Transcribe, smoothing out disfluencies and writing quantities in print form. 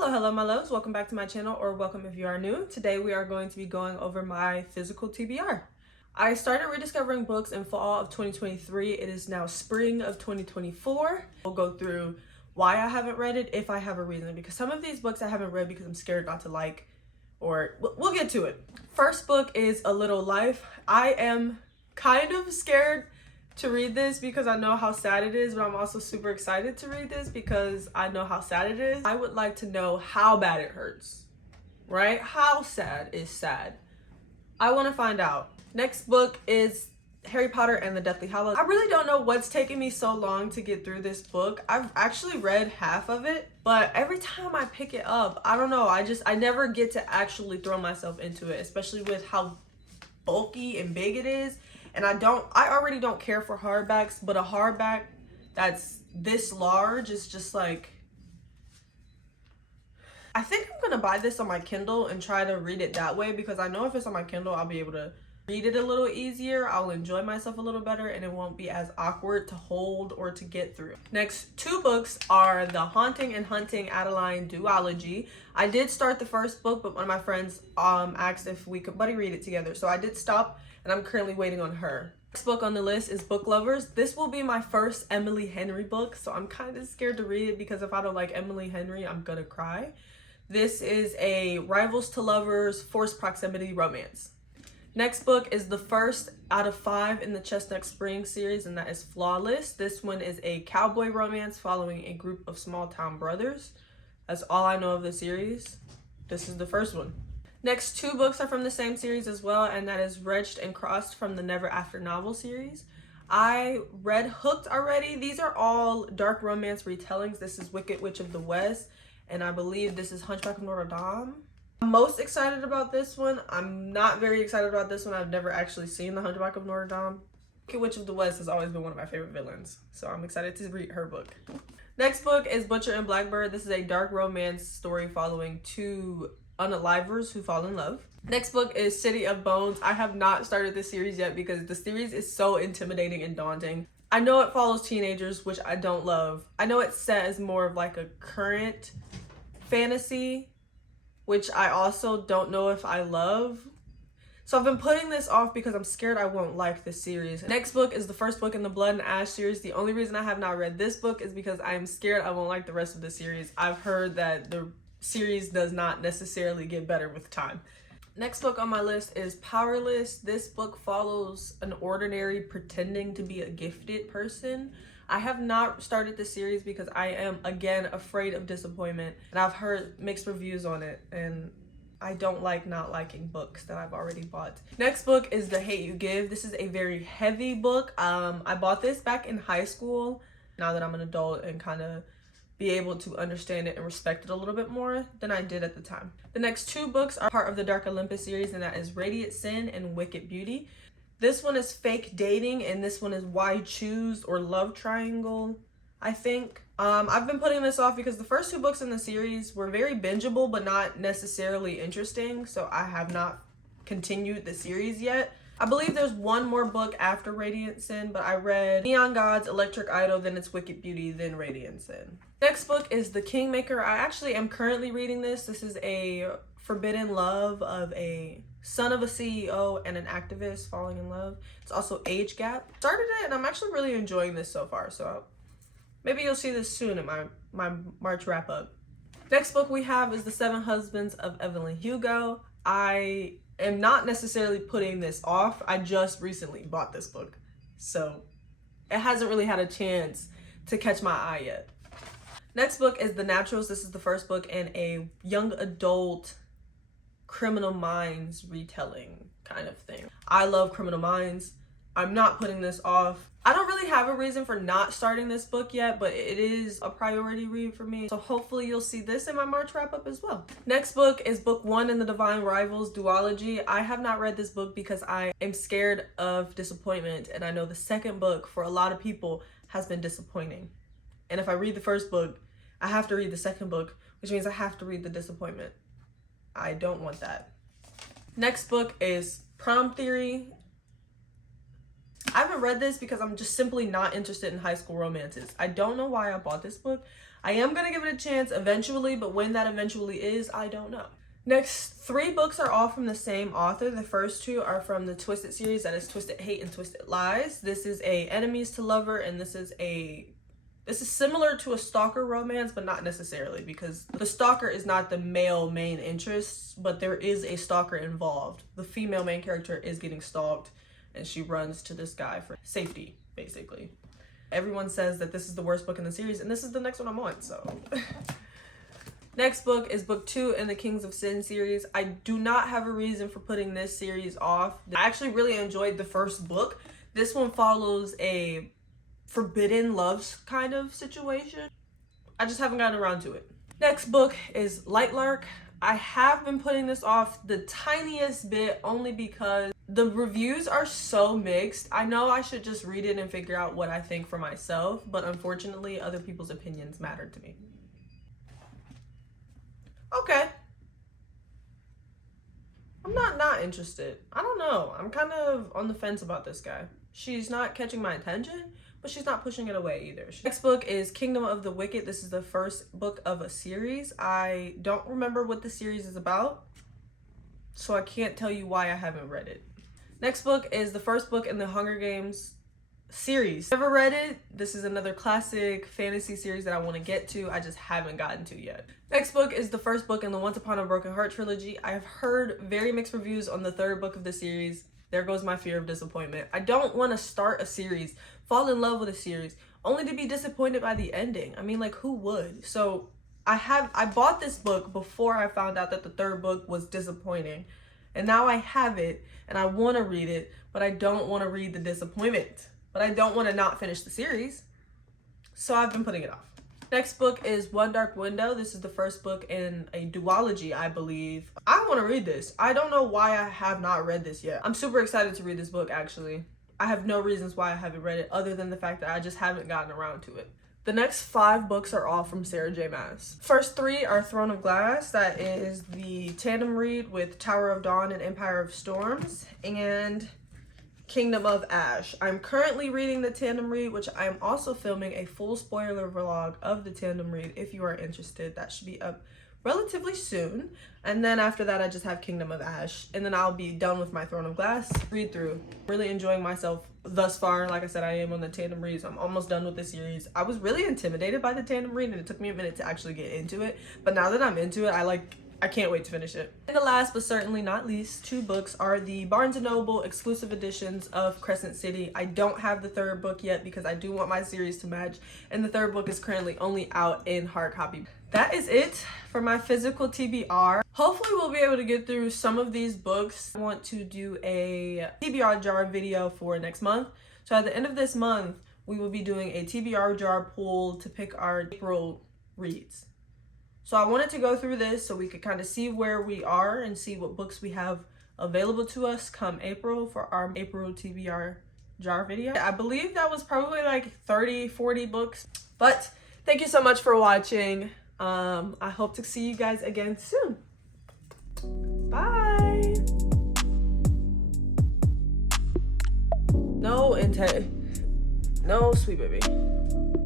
Hello my loves, welcome back to my channel, or welcome if you are new. Today we are going to be going over my physical TBR. I started rediscovering books in fall of 2023. It is now spring of 2024. We'll go through why I haven't read it, if I have a reason, because some of these books I haven't read because I'm scared not to like, or we'll get to it. First book is A Little Life. I am kind of scared to read this because I know how sad it is, but I'm also super excited to read this because I know how sad it is. I would like to know how bad it hurts, right? How sad is sad? I want to find out. Next book is Harry Potter and the Deathly Hallows. I really don't know what's taking me so long to get through this book. I've actually read half of it, but every time I pick it up, I don't know, I never get to actually throw myself into it, especially with how bulky and big it is. And I already don't care for hardbacks, but a hardback that's this large is just like, I think I'm gonna buy this on my Kindle and try to read it that way, because I know if it's on my Kindle, I'll be able to read it a little easier. I'll enjoy myself a little better and it won't be as awkward to hold or to get through. Next two books are The Haunting and Hunting Adeline duology. I did start the first book, but one of my friends asked if we could buddy read it together. So I did stop and I'm currently waiting on her. Next book on the list is Book Lovers. This will be my first Emily Henry book, so I'm kind of scared to read it because if I don't like Emily Henry, I'm gonna cry. This is a rivals to lovers forced proximity romance. Next book is the first out of 5 in the Chestnut Springs series, and that is Flawless. This one is a cowboy romance following a group of small town brothers. That's all I know of the series. This is the first one. Next two books are from the same series as well, and that is Wretched and Crossed from the Never After novel series. I read Hooked already. These are all dark romance retellings. This is Wicked Witch of the West, and I believe this is Hunchback of Notre Dame. I'm most excited about this one. I'm not very excited about this one. I've never actually seen the Hunchback of Notre Dame. Wicked Witch of the West has always been one of my favorite villains, so I'm excited to read her book. Next book is Butcher and Blackbird. This is a dark romance story following two unalivers who fall in love. Next book is City of Bones. I have not started this series yet because the series is so intimidating and daunting. I know it follows teenagers, which I don't love. I know it's set as more of like a current fantasy, which I also don't know if I love. So I've been putting this off because I'm scared I won't like this series. Next book is the first book in the Blood and Ash series. The only reason I have not read this book is because I am scared I won't like the rest of the series. I've heard that the series does not necessarily get better with time. Next book on my list is Powerless. This book follows an ordinary pretending to be a gifted person. I have not started the series because I am, again, afraid of disappointment, and I've heard mixed reviews on it, and I don't like not liking books that I've already bought. Next book is The Hate You Give. This is a very heavy book. I bought this back in high school. Now that I'm an adult and kind of be able to understand it and respect it a little bit more than I did at the time. The next two books are part of the Dark Olympus series, and that is Radiant Sin and Wicked Beauty. This one is fake dating, and this one is Why Choose or Love Triangle, I think. I've been putting this off because the first two books in the series were very bingeable but not necessarily interesting, so I have not continued the series yet. I believe there's one more book after Radiant Sin, but I read Neon Gods, Electric Idol, then it's Wicked Beauty, then Radiant Sin. Next book is The Kingmaker. I actually am currently reading this. This is a forbidden love of a son of a CEO and an activist falling in love. It's also age gap. Started it and I'm actually really enjoying this so far, so maybe you'll see this soon in my March wrap up. Next book we have is The Seven Husbands of Evelyn Hugo. I am not necessarily putting this off. I just recently bought this book, so it hasn't really had a chance to catch my eye yet. Next book is The Naturals. This is the first book in a young adult Criminal Minds retelling kind of thing. I love Criminal Minds. I'm not putting this off. I don't really have a reason for not starting this book yet, but it is a priority read for me. So hopefully you'll see this in my March wrap up as well. Next book is book 1 in the Divine Rivals duology. I have not read this book because I am scared of disappointment, and I know the second book for a lot of people has been disappointing. And if I read the first book, I have to read the second book, which means I have to read the disappointment. I don't want that. Next book is Prom Theory. I haven't read this because I'm just simply not interested in high school romances. I don't know why I bought this book. I am gonna give it a chance eventually, but when that eventually is, I don't know. Next 3 books are all from the same author. The first 2 are from the Twisted series, that is Twisted Hate and Twisted Lies. This is a enemies to lover, and this is similar to a stalker romance, but not necessarily, because the stalker is not the male main interest, but there is a stalker involved. The female main character is getting stalked, and she runs to this guy for safety, basically. Everyone says that this is the worst book in the series, and this is the next one I'm on, so. Next book is book 2 in the Kings of Sin series. I do not have a reason for putting this series off. I actually really enjoyed the first book. This one follows a forbidden love kind of situation. I just haven't gotten around to it. Next book is Lightlark. I have been putting this off the tiniest bit only because the reviews are so mixed. I know I should just read it and figure out what I think for myself, but unfortunately other people's opinions matter to me. Okay. I'm not interested. I don't know. I'm kind of on the fence about this guy. She's not catching my attention, but she's not pushing it away either. Next book is Kingdom of the Wicked. This is the first book of a series. I don't remember what the series is about, so I can't tell you why I haven't read it. Next book is the first book in the Hunger Games series. Never read it. This is another classic fantasy series that I want to get to. I just haven't gotten to yet. Next book is the first book in the Once Upon a Broken Heart trilogy. I have heard very mixed reviews on the 3rd book of the series. There goes my fear of disappointment. I don't want to start a series, fall in love with a series, only to be disappointed by the ending. I mean, like, who would? So I bought this book before I found out that the 3rd book was disappointing. And now I have it and I want to read it, but I don't want to read the disappointment. But I don't want to not finish the series. So I've been putting it off. Next book is One Dark Window. This is the first book in a duology, I believe. I want to read this. I don't know why I have not read this yet. I'm super excited to read this book, actually. I have no reasons why I haven't read it other than the fact that I just haven't gotten around to it. The next 5 books are all from Sarah J. Maas. First 3 are Throne of Glass. That is the tandem read with Tower of Dawn and Empire of Storms. And Kingdom of Ash. I'm currently reading the tandem read, which I am also filming a full spoiler vlog of the tandem read if you are interested. That should be up relatively soon. And then after that, I just have Kingdom of Ash, and then I'll be done with my Throne of Glass read through. Really enjoying myself thus far. Like I said, I am on the tandem read, so I'm almost done with the series. I was really intimidated by the tandem read, and it took me a minute to actually get into it, but now that I'm into it, I can't wait to finish it. And the last but certainly not least 2 books are the Barnes & Noble exclusive editions of Crescent City. I don't have the 3rd book yet because I do want my series to match, and the 3rd book is currently only out in hard copy. That is it for my physical TBR. Hopefully we'll be able to get through some of these books. I want to do a TBR jar video for next month. So at the end of this month, we will be doing a TBR jar pool to pick our April reads. So I wanted to go through this so we could kind of see where we are and see what books we have available to us come April for our April TBR jar video. I believe that was probably like 30-40 books. But thank you so much for watching. I hope to see you guys again soon. Bye. No, sweet baby.